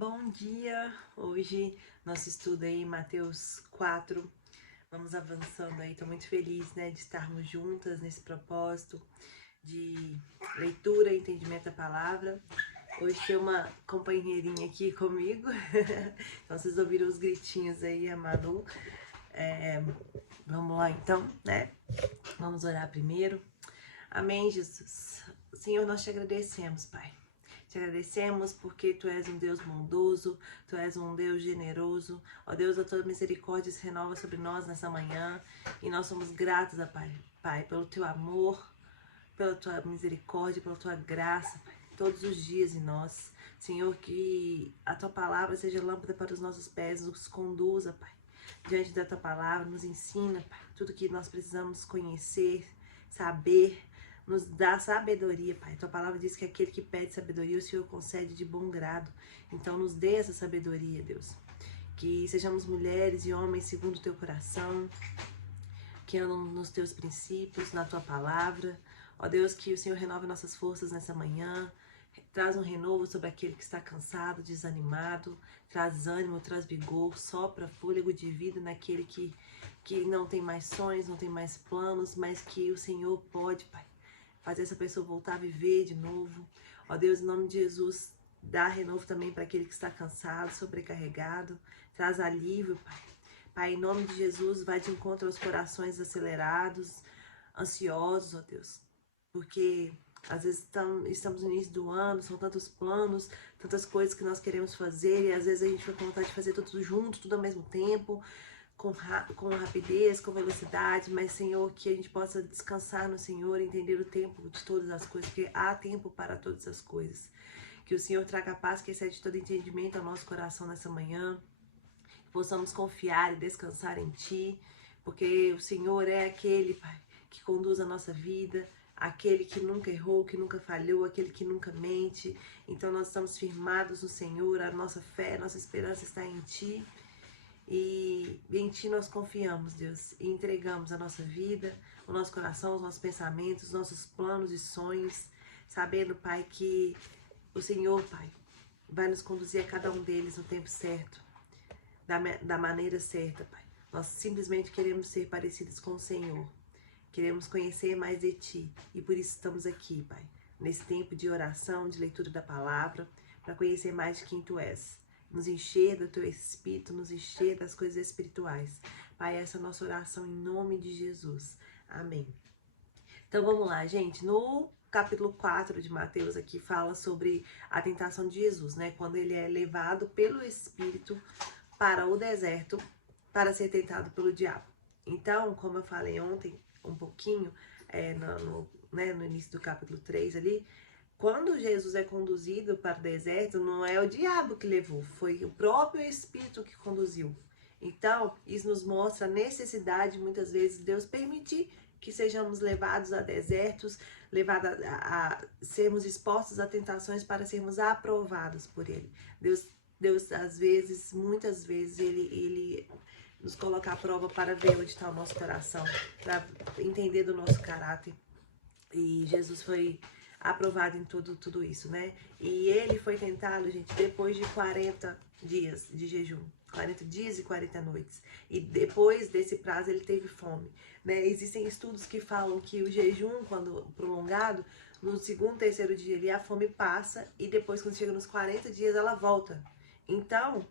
Bom dia! Hoje nosso estudo aí, Mateus 4. Vamos avançando aí, tô muito feliz, né, de estarmos juntas nesse propósito de leitura e entendimento da palavra. Hoje tem uma companheirinha aqui comigo, então vocês ouviram os gritinhos aí, a Manu. Vamos lá então, né? Vamos orar primeiro. Amém, Jesus. Senhor, nós te agradecemos, Pai. Te agradecemos porque Tu és um Deus bondoso, Tu és um Deus generoso. Ó Deus, a Tua misericórdia se renova sobre nós nessa manhã e nós somos gratos, Pai, pelo Teu amor, pela Tua misericórdia, pela Tua graça, Pai, todos os dias em nós. Senhor, que a Tua palavra seja lâmpada para os nossos pés, nos conduza, Pai, diante da Tua palavra, nos ensina, Pai, tudo que nós precisamos conhecer, saber. Nos dá sabedoria, Pai. Tua palavra diz que aquele que pede sabedoria, o Senhor concede de bom grado. Então, nos dê essa sabedoria, Deus. Que sejamos mulheres e homens segundo o Teu coração, que andam nos Teus princípios, na Tua palavra. Ó Deus, que o Senhor renove nossas forças nessa manhã. Traz um renovo sobre aquele que está cansado, desanimado. Traz ânimo, traz vigor, sopra fôlego de vida naquele que não tem mais sonhos, não tem mais planos, mas que o Senhor pode, Pai, fazer essa pessoa voltar a viver de novo. Ó Deus, em nome de Jesus, dá renovo também para aquele que está cansado, sobrecarregado. Traz alívio, Pai. Pai, em nome de Jesus, vai de encontro aos corações acelerados, ansiosos, ó Deus. Porque às vezes estamos no início do ano, são tantos planos, tantas coisas que nós queremos fazer, e às vezes a gente fica com vontade de fazer tudo junto, tudo ao mesmo tempo, com rapidez, com velocidade, mas, Senhor, que a gente possa descansar no Senhor, entender o tempo de todas as coisas, porque há tempo para todas as coisas. Que o Senhor traga a paz que excede todo entendimento ao nosso coração nessa manhã, que possamos confiar e descansar em Ti, porque o Senhor é aquele, Pai, que conduz a nossa vida, aquele que nunca errou, que nunca falhou, aquele que nunca mente. Então nós estamos firmados no Senhor, a nossa fé, a nossa esperança está em Ti. E em Ti nós confiamos, Deus, e entregamos a nossa vida, o nosso coração, os nossos pensamentos, os nossos planos e sonhos, sabendo, Pai, que o Senhor, Pai, vai nos conduzir a cada um deles no tempo certo, da maneira certa, Pai. Nós simplesmente queremos ser parecidos com o Senhor, queremos conhecer mais de Ti, e por isso estamos aqui, Pai, nesse tempo de oração, de leitura da palavra, para conhecer mais de quem Tu és. Nos encher do Teu Espírito, nos encher das coisas espirituais. Pai, essa é a nossa oração em nome de Jesus. Amém. Então vamos lá, gente. No capítulo 4 de Mateus aqui fala sobre a tentação de Jesus, né? Quando ele é levado pelo Espírito para o deserto para ser tentado pelo diabo. Então, como eu falei ontem, um pouquinho, no início do capítulo 3 ali, quando Jesus é conduzido para o deserto, não é o diabo que levou, foi o próprio Espírito que conduziu. Então, isso nos mostra a necessidade, muitas vezes, de Deus permitir que sejamos levados a desertos, levados a sermos expostos a tentações para sermos aprovados por Ele. Deus às vezes, muitas vezes, Ele nos coloca à prova para ver onde está o nosso coração, para entender do nosso caráter. E Jesus foi aprovado em tudo isso, né? E ele foi tentado, gente, depois de 40 dias de jejum. 40 dias e 40 noites. E depois desse prazo ele teve fome, né? Existem estudos que falam que o jejum, quando prolongado, no segundo, terceiro dia ali, a fome passa e depois, quando chega nos 40 dias, ela volta. Então,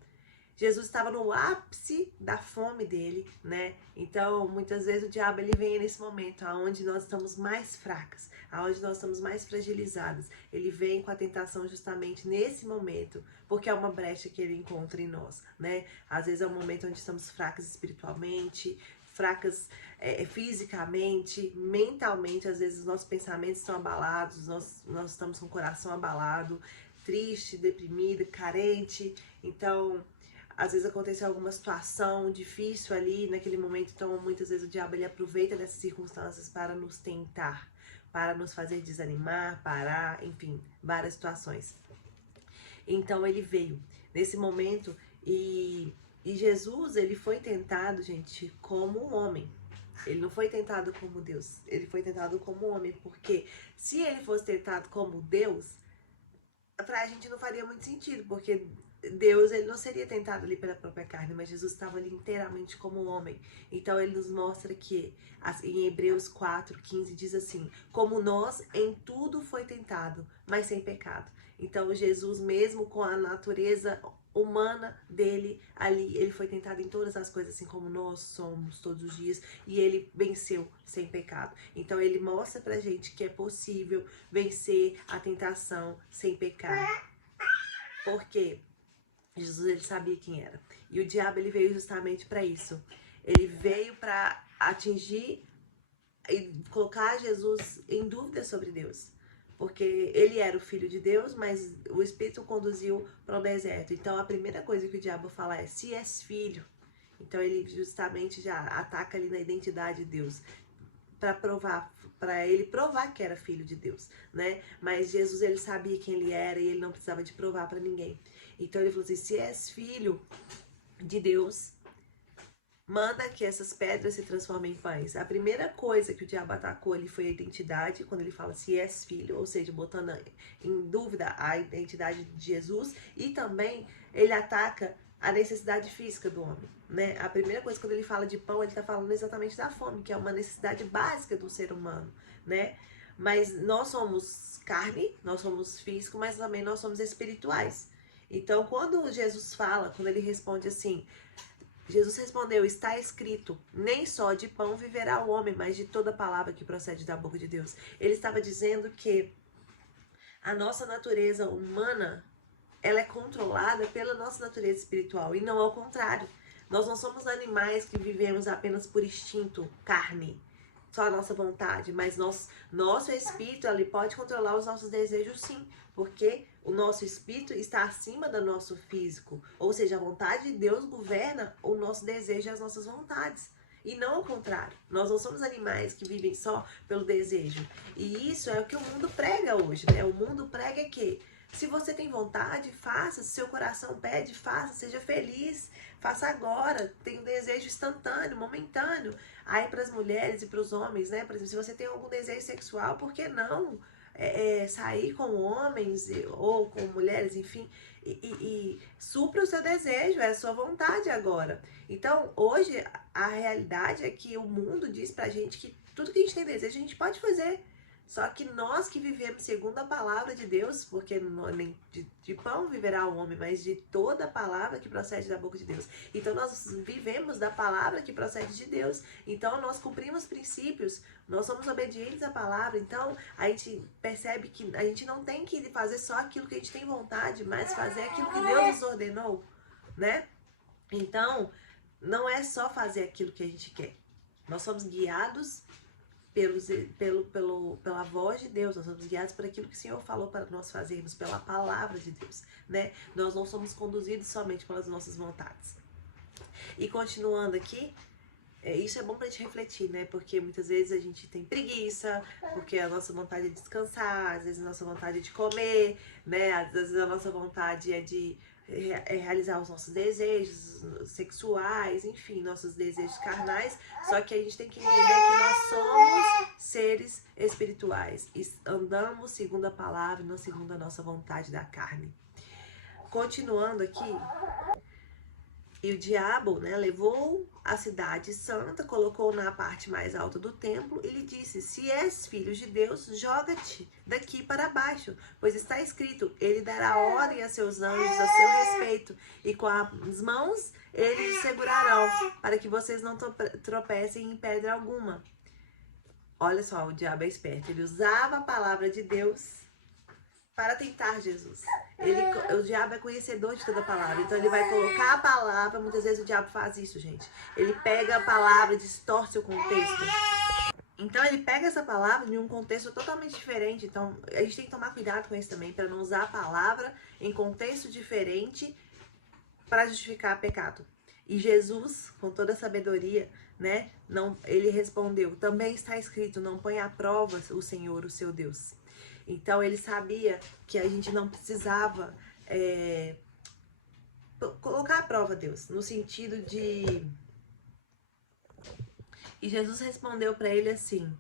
Jesus estava no ápice da fome dele, né? Então, muitas vezes o diabo ele vem nesse momento, aonde nós estamos mais fracas, aonde nós estamos mais fragilizadas. Ele vem com a tentação justamente nesse momento, porque é uma brecha que ele encontra em nós, né? Às vezes é um momento onde estamos fracas espiritualmente, fracas fisicamente, mentalmente. Às vezes os nossos pensamentos estão abalados, nós estamos com o coração abalado, triste, deprimido, carente. Então, às vezes acontece alguma situação difícil ali naquele momento, então muitas vezes o diabo ele aproveita dessas circunstâncias para nos tentar, para nos fazer desanimar, parar, enfim, várias situações. Então ele veio nesse momento e Jesus ele foi tentado, gente, como um homem. Ele não foi tentado como Deus, ele foi tentado como homem, porque se ele fosse tentado como Deus, pra gente não faria muito sentido, porque Deus, ele não seria tentado ali pela própria carne, mas Jesus estava ali inteiramente como homem. Então ele nos mostra que em Hebreus 4:15 diz assim: como nós em tudo foi tentado, mas sem pecado. Então Jesus, mesmo com a natureza humana dele ali, ele foi tentado em todas as coisas, assim como nós somos todos os dias, e ele venceu sem pecado. Então ele mostra pra gente que é possível vencer a tentação sem pecar. Por quê? Jesus, ele sabia quem era. E o diabo, ele veio justamente para isso. Ele veio para atingir e colocar Jesus em dúvida sobre Deus. Porque ele era o filho de Deus, mas o Espírito o conduziu para o deserto. Então a primeira coisa que o diabo fala é: se és filho. Então ele justamente já ataca ali na identidade de Deus, para ele provar que era filho de Deus, né? Mas Jesus, ele sabia quem ele era e ele não precisava de provar para ninguém. Então ele falou assim: se és filho de Deus, manda que essas pedras se transformem em pães. A primeira coisa que o diabo atacou ali foi a identidade, quando ele fala se és filho, ou seja, botando em dúvida a identidade de Jesus. E também ele ataca a necessidade física do homem, né? A primeira coisa, quando ele fala de pão, ele está falando exatamente da fome, que é uma necessidade básica do ser humano, né? Mas nós somos carne, nós somos físico, mas também nós somos espirituais. Então, quando Jesus fala, quando ele responde assim, Jesus respondeu: está escrito, nem só de pão viverá o homem, mas de toda palavra que procede da boca de Deus. Ele estava dizendo que a nossa natureza humana, ela é controlada pela nossa natureza espiritual e não ao contrário. Nós não somos animais que vivemos apenas por instinto, carne, só a nossa vontade, mas nosso espírito, ele pode controlar os nossos desejos, sim, porque o nosso espírito está acima do nosso físico, ou seja, a vontade de Deus governa o nosso desejo e as nossas vontades. E não ao contrário, nós não somos animais que vivem só pelo desejo. E isso é o que o mundo prega hoje, né? O mundo prega que se você tem vontade, faça. Se seu coração pede, faça. Seja feliz, faça agora. Tem um desejo instantâneo, momentâneo. Aí para as mulheres e para os homens, né? Por exemplo, se você tem algum desejo sexual, por que não sair com homens ou com mulheres, enfim, e supra o seu desejo, é a sua vontade agora. Então, hoje, a realidade é que o mundo diz pra gente que tudo que a gente tem desejo, a gente pode fazer. Só que nós que vivemos segundo a palavra de Deus, porque nem de pão viverá o homem, mas de toda a palavra que procede da boca de Deus. Então nós vivemos da palavra que procede de Deus. Então nós cumprimos princípios, nós somos obedientes à palavra. Então a gente percebe que a gente não tem que fazer só aquilo que a gente tem vontade, mas fazer aquilo que Deus nos ordenou, né? Então não é só fazer aquilo que a gente quer. Nós somos guiados pela voz de Deus, nós somos guiados por aquilo que o Senhor falou para nós fazermos, pela palavra de Deus, né? Nós não somos conduzidos somente pelas nossas vontades. E continuando aqui, isso é bom pra gente refletir, né? Porque muitas vezes a gente tem preguiça, porque a nossa vontade é descansar, às vezes a nossa vontade é de comer, né? Às vezes a nossa vontade é de realizar os nossos desejos sexuais, enfim, nossos desejos carnais. Só que a gente tem que entender que nós somos seres espirituais e andamos segundo a palavra, não segundo a nossa vontade da carne. Continuando aqui, e o diabo, né, levou a cidade santa, colocou na parte mais alta do templo e lhe disse: se és filho de Deus, joga-te daqui para baixo, pois está escrito: ele dará ordem a seus anjos a seu respeito, e com as mãos eles os segurarão, para que vocês não tropecem em pedra alguma. Olha só, o diabo é esperto, ele usava a palavra de Deus para tentar Jesus. O diabo é conhecedor de toda a palavra, então ele vai colocar a palavra. Muitas vezes o diabo faz isso, gente. Ele pega a palavra e distorce o contexto. Então ele pega essa palavra em um contexto totalmente diferente. Então a gente tem que tomar cuidado com isso também, para não usar a palavra em contexto diferente para justificar pecado. E Jesus, com toda a sabedoria, né, ele respondeu: também está escrito, não ponha à prova o Senhor, o seu Deus. Então ele sabia que a gente não precisava colocar à prova Deus, no sentido de... E Jesus respondeu para ele assim: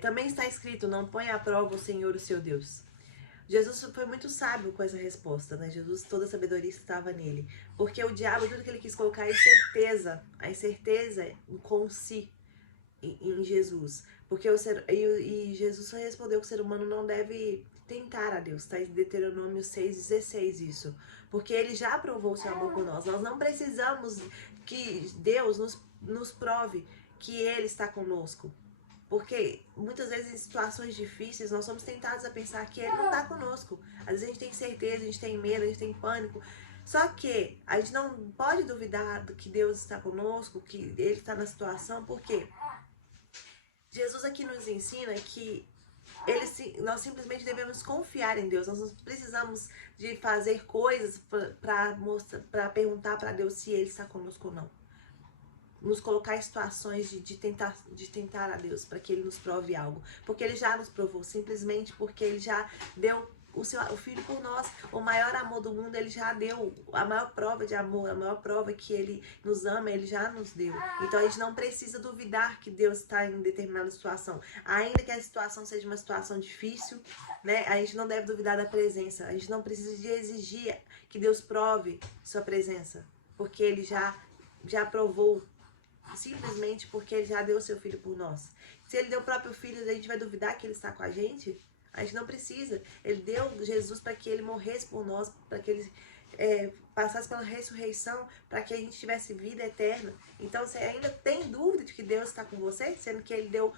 também está escrito, não ponha à prova o Senhor, o seu Deus. Jesus foi muito sábio com essa resposta, né? Jesus, toda a sabedoria estava nele. Porque o diabo, tudo que ele quis colocar é a incerteza com si, em Jesus. Porque e Jesus só respondeu que o ser humano não deve tentar a Deus. Está em Deuteronômio 6,16 isso. Porque ele já provou o seu amor por nós. Nós não precisamos que Deus nos prove que ele está conosco. Porque muitas vezes em situações difíceis nós somos tentados a pensar que ele não está conosco. Às vezes a gente tem certeza, a gente tem medo, a gente tem pânico. Só que a gente não pode duvidar do que Deus está conosco, que ele está na situação, porque Jesus aqui nos ensina que nós simplesmente devemos confiar em Deus. Nós não precisamos de fazer coisas para perguntar para Deus se ele está conosco ou não. Nos colocar em situações de tentar a Deus para que ele nos prove algo. Porque ele já nos provou, simplesmente porque ele já deu o Filho por nós. O maior amor do mundo ele já deu. A maior prova de amor, a maior prova que ele nos ama, ele já nos deu. Então a gente não precisa duvidar que Deus está em determinada situação. Ainda que a situação seja uma situação difícil, né? A gente não deve duvidar da presença. A gente não precisa de exigir que Deus prove sua presença. Porque ele já provou. Simplesmente porque ele já deu o seu filho por nós. Se ele deu o próprio filho, a gente vai duvidar que ele está com a gente? A gente não precisa. Ele deu Jesus para que ele morresse por nós, para que ele passasse pela ressurreição, para que a gente tivesse vida eterna. Então você ainda tem dúvida de que Deus está com você, sendo que ele deu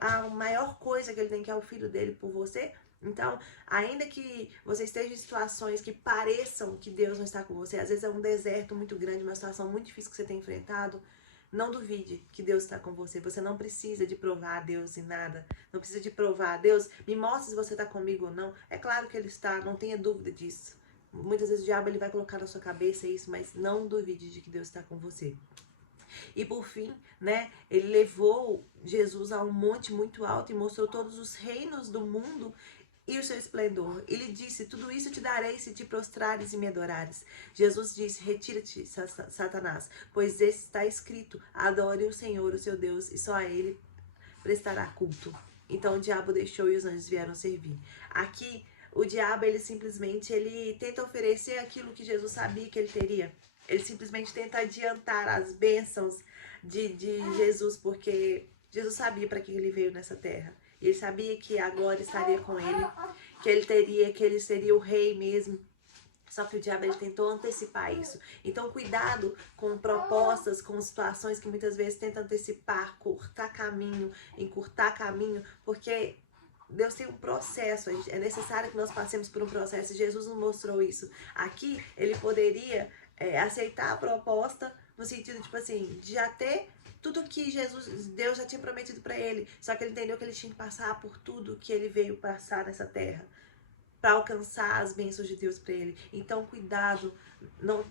a maior coisa que ele tem, que é o filho dele, por você? Então, ainda que você esteja em situações que pareçam que Deus não está com você, às vezes é um deserto muito grande, uma situação muito difícil que você tem enfrentado, não duvide que Deus está com você. Você não precisa de provar a Deus em nada. Não precisa de provar a Deus, me mostre se você está comigo ou não. É claro que ele está, não tenha dúvida disso. Muitas vezes o diabo ele vai colocar na sua cabeça isso, mas não duvide de que Deus está com você. E por fim, né, ele levou Jesus a um monte muito alto e mostrou todos os reinos do mundo e o seu esplendor. Ele disse, tudo isso te darei se te prostrares e me adorares. Jesus disse, retira-te, Satanás, pois está escrito, adore o Senhor, o seu Deus, e só a ele prestará culto. Então o diabo deixou e os anjos vieram servir. Aqui, o diabo, ele simplesmente tenta oferecer aquilo que Jesus sabia que ele teria. Ele simplesmente tenta adiantar as bênçãos de Jesus, porque Jesus sabia para que ele veio nessa terra. Ele sabia que a glória estaria com ele, que ele seria o rei mesmo. Só que o diabo ele tentou antecipar isso. Então, cuidado com propostas, com situações que muitas vezes tentam antecipar, encurtar caminho, porque Deus tem um processo, é necessário que nós passemos por um processo. Jesus nos mostrou isso. Aqui, ele poderia aceitar a proposta no sentido, tipo assim, de já ter tudo que Deus já tinha prometido para ele. Só que ele entendeu que ele tinha que passar por tudo que ele veio passar nessa terra, para alcançar as bênçãos de Deus para ele. Então, cuidado,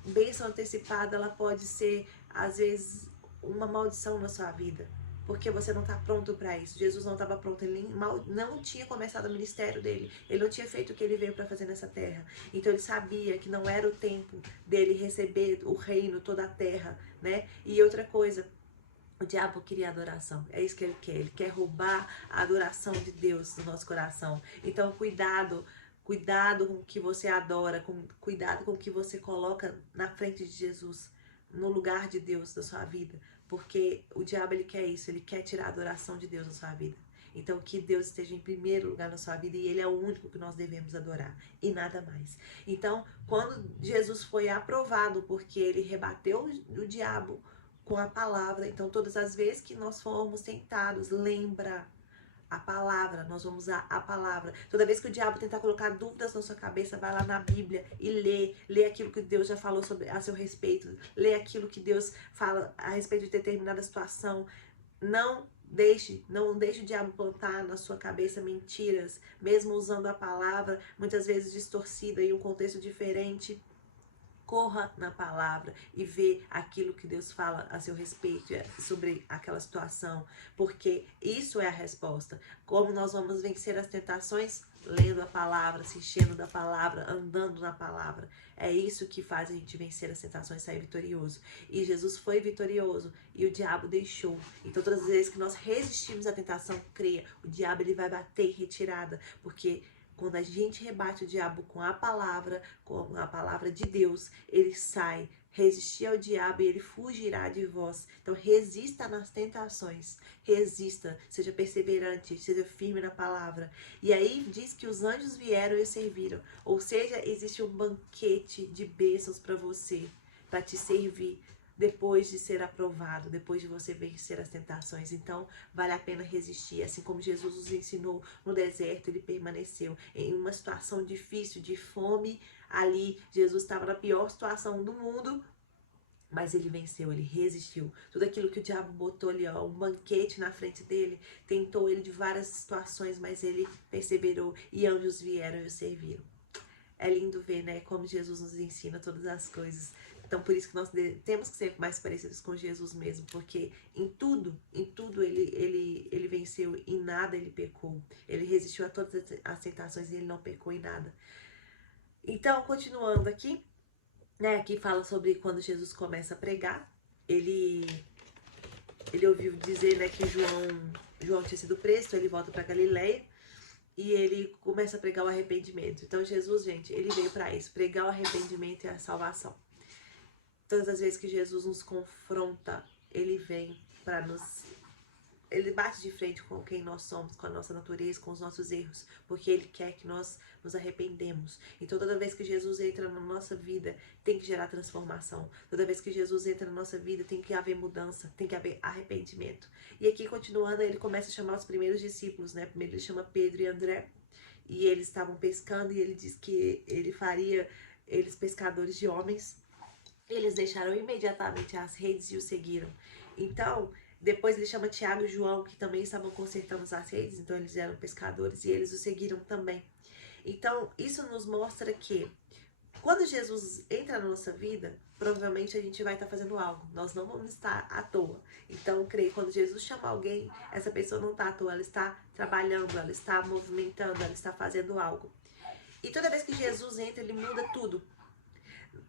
bênção antecipada, ela pode ser, às vezes, uma maldição na sua vida, porque você não está pronto para isso. Jesus não estava pronto, ele não tinha começado o ministério dele, ele não tinha feito o que ele veio para fazer nessa terra. Então ele sabia que não era o tempo dele receber o reino, toda a terra, né? E outra coisa, o diabo queria adoração, é isso que ele quer roubar a adoração de Deus no nosso coração. Então cuidado com o que você adora, cuidado com o que você coloca na frente de Jesus, no lugar de Deus da sua vida, porque o diabo ele quer isso, ele quer tirar a adoração de Deus da sua vida. Então que Deus esteja em primeiro lugar na sua vida e ele é o único que nós devemos adorar e nada mais. Então, quando Jesus foi aprovado porque ele rebateu o diabo com a palavra, então todas as vezes que nós formos tentados, lembra a palavra, nós vamos usar a palavra. Toda vez que o diabo tentar colocar dúvidas na sua cabeça, vai lá na Bíblia e lê aquilo que Deus já falou a seu respeito, lê aquilo que Deus fala a respeito de determinada situação. Não deixe o diabo plantar na sua cabeça mentiras, mesmo usando a palavra, muitas vezes distorcida em um contexto diferente. Corra na palavra e vê aquilo que Deus fala a seu respeito sobre aquela situação, porque isso é a resposta. Como nós vamos vencer as tentações? Lendo a palavra, se enchendo da palavra, andando na palavra. É isso que faz a gente vencer as tentações e sair vitorioso. E Jesus foi vitorioso e o diabo deixou. Então todas as vezes que nós resistimos à tentação, creia, o diabo ele vai bater em retirada, porque quando a gente rebate o diabo com a palavra de Deus, ele sai. Resistir ao diabo e ele fugirá de vós. Então resista nas tentações, resista, seja perseverante, seja firme na palavra. E aí diz que os anjos vieram e o serviram. Ou seja, existe um banquete de bênçãos para você, para te servir depois de ser aprovado, depois de você vencer as tentações. Então vale a pena resistir, assim como Jesus nos ensinou no deserto. Ele permaneceu em uma situação difícil, de fome. Ali Jesus estava na pior situação do mundo, mas ele venceu, ele resistiu. Tudo aquilo que o diabo botou ali, ó, um banquete na frente dele, tentou ele de várias situações, mas ele perseverou e anjos vieram e o serviram. É lindo ver, né, como Jesus nos ensina todas as coisas. Então, por isso que nós temos que ser mais parecidos com Jesus mesmo, porque em tudo ele venceu, em nada ele pecou. Ele resistiu a todas as tentações e ele não pecou em nada. Então, continuando aqui, né, aqui fala sobre quando Jesus começa a pregar. Ele ouviu dizer, né, que João tinha sido preso, ele volta para Galileia e ele começa a pregar o arrependimento. Então Jesus, gente, ele veio para isso, pregar o arrependimento e a salvação. Todas as vezes que Jesus nos confronta, ele vem para ele bate de frente com quem nós somos, com a nossa natureza, com os nossos erros, porque ele quer que nós nos arrependemos. Então toda vez que Jesus entra na nossa vida, tem que gerar transformação. Toda vez que Jesus entra na nossa vida, tem que haver mudança, tem que haver arrependimento. E aqui, continuando, ele começa a chamar os primeiros discípulos, né? Primeiro ele chama Pedro e André, e eles estavam pescando, e ele diz que ele faria eles pescadores de homens. Eles deixaram imediatamente as redes e o seguiram. Então, depois ele chama Tiago e João, que também estavam consertando as redes, então eles eram pescadores e eles o seguiram também. Então, isso nos mostra que quando Jesus entra na nossa vida, provavelmente a gente vai estar fazendo algo. Nós não vamos estar à toa. Então, eu creio que quando Jesus chama alguém, essa pessoa não está à toa, ela está trabalhando, ela está movimentando, ela está fazendo algo. E toda vez que Jesus entra, ele muda tudo.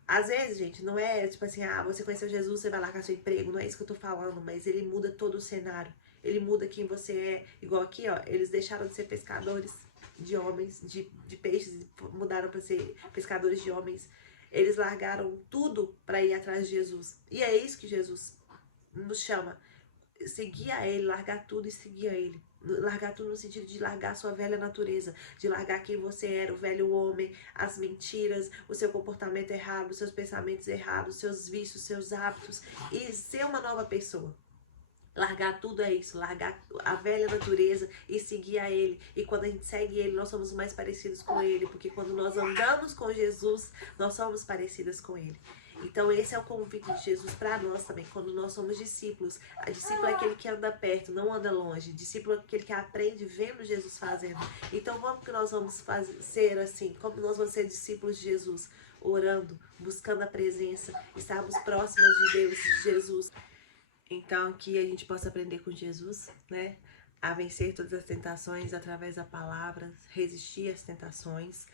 Às vezes, gente, não é tipo assim, você conheceu Jesus, você vai largar seu emprego, não é isso que eu tô falando, mas ele muda todo o cenário. Ele muda quem você é. Igual aqui, ó, eles deixaram de ser pescadores de homens, de peixes, mudaram para ser pescadores de homens. Eles largaram tudo para ir atrás de Jesus. E é isso que Jesus nos chama. Seguir a ele, largar tudo e seguir a ele. Largar tudo no sentido de largar a sua velha natureza, de largar quem você era, o velho homem, as mentiras, o seu comportamento errado, os seus pensamentos errados, seus vícios, seus hábitos, e ser uma nova pessoa. Largar tudo é isso, largar a velha natureza e seguir a ele. E quando a gente segue ele, nós somos mais parecidos com ele, porque quando nós andamos com Jesus, nós somos parecidas com ele. Então esse é o convite de Jesus para nós também, quando nós somos discípulos. A discípulo é aquele que anda perto, não anda longe. Discípulo é aquele que aprende vendo Jesus fazendo. Então como que nós vamos ser assim? Como nós vamos ser discípulos de Jesus? Orando, buscando a presença, estarmos próximos de Deus, de Jesus. Então que a gente possa aprender com Jesus, né? A vencer todas as tentações através da palavra, resistir às tentações.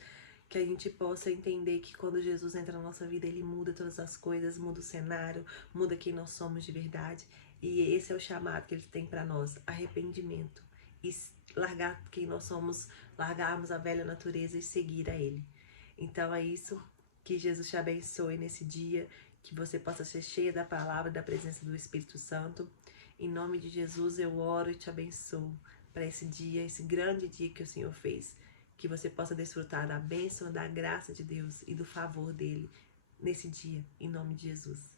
Que a gente possa entender que quando Jesus entra na nossa vida, ele muda todas as coisas, muda o cenário, muda quem nós somos de verdade. E esse é o chamado que ele tem para nós, arrependimento. E largar quem nós somos, largarmos a velha natureza e seguir a ele. Então é isso, que Jesus te abençoe nesse dia, que você possa ser cheia da palavra, da presença do Espírito Santo. Em nome de Jesus eu oro e te abençoo para esse dia, esse grande dia que o Senhor fez. Que você possa desfrutar da bênção, da graça de Deus e do favor dele nesse dia, em nome de Jesus.